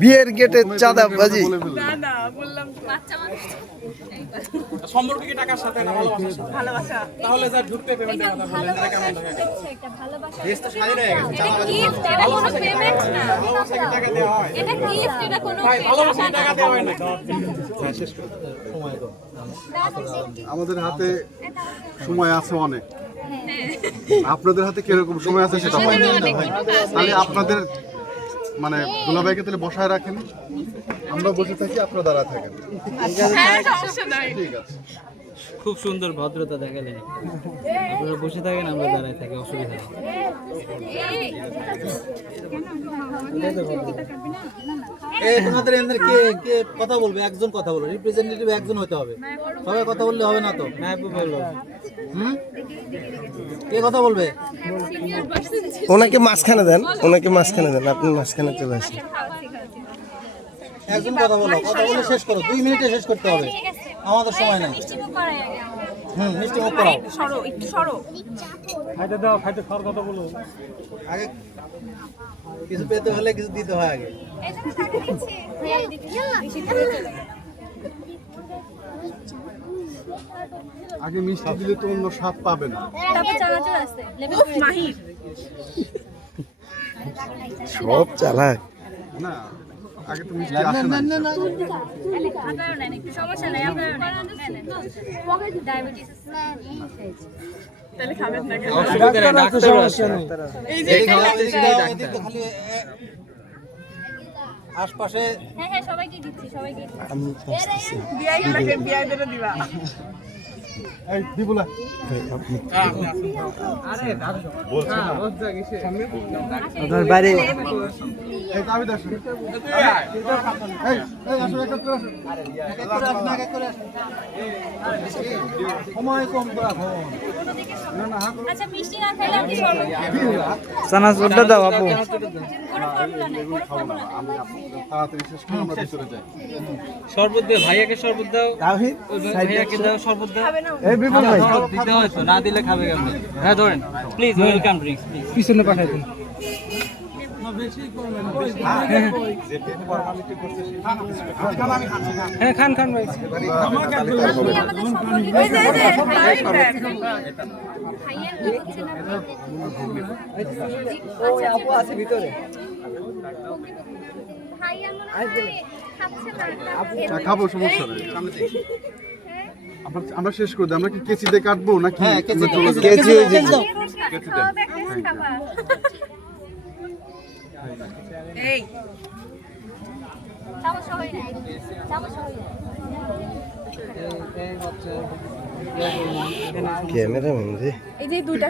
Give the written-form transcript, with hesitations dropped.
বিয়ের গেটে চাঁদাবাজি। সম্পর্ক কি টাকার সাথে না ভালোবাসার সাথে? ভালোবাসা। তাহলে যা ঢুকতে পেমেন্টের কথা বললেন, এটা কেমন টাকা? দেশ তো স্বাধীন হয়ে গেছে, চাঁদাবাজি। ভালোবাসা কি টাকা দেওয়া হয়? এটা গিফট, এটা কোনো ভালোবাসা কি টাকা দেওয়া হয় না? হ্যাঁ, শেষ করো। সময় দাও। আমাদের হাতে সময় আছে অনেক। আপনাদের হাতে কিরকম সময় আছে সেটা বলেন। তাহলে আপনাদের মানে দুলাভাইকে তাহলে বসায় রাখেন, আমরা বসে থাকি, আপনারা দাঁড়ায় থাকেন। ঠিক আছে। খুব সুন্দর ভদ্রতা দেখালেন। আপনারা বসে থাকেন, আমরা দাঁড়ায় থাকি, অসুবিধা নেই। তোমাদের এদের কে কে কথা বলবে? একজন কথা বলবে, রিপ্রেজেন্টেটিভ একজন হতে হবে। সবাই কথা বললে হবে না তো? কে কথা বলবে? ওনাকে মাঝখানে দেন, ওনাকে মাঝখানে দেন, আপনি মাঝখানে চলে আসেন। একজন কথা বলো, কথা বলে শেষ করো, 2 মিনিটে শেষ করতে হবে, আমাদের সময় নাই। মিষ্টি মুখ করাও। খাইতে দাও, খাইতে খাওয়ার কথা বলো। আগে কিছু পেতে হলে কিছু দিতে হয় আগে। আগে মিষ্টি দিলে তো অন্য স্বাদ পাবে না। সব চালাক না, আগে তো মিষ্টি আসে না। আশপাশে সবাইকে দিচ্ছি, সবাইকে আমি এই দিবুলা আপনার বাইরে এই দাবি দাও। এই এই আসো, এক করে আসো। সময় কম করা আচ্ছা মিষ্টি না খেলে আপনি শরবত চানাচুরটা দাও আপু। কোনো ফর্মুলা নেই, কোনো ফর্মুলা নেই। তাড়াতাড়ি শেষ করে আমরা ভিতরে যাই। শরবত দাও, ভাইয়াকে শরবত দাও, তাহিদ ওই ভাইয়াকে দাও শরবত দাও। এই বিপুল ভাই শরবত দিতে হয় তো, না দিলে খাবে কেমনে? হ্যাঁ ধরেন, প্লিজ ওয়েলকাম ড্রিঙ্কস প্লিজ। পিছনে পাঠাই দিন। হ্যাঁ খান খান ভাই। খাবো, সমস্যা নেই। আমরা শেষ করে দিই। আমরা কি কেচি দিয়ে কাটবো নাকি? কেজি এই চামচ সহ নাই, চামচ সহ ক্যামেরাম্যান রে। এই যে দুইটা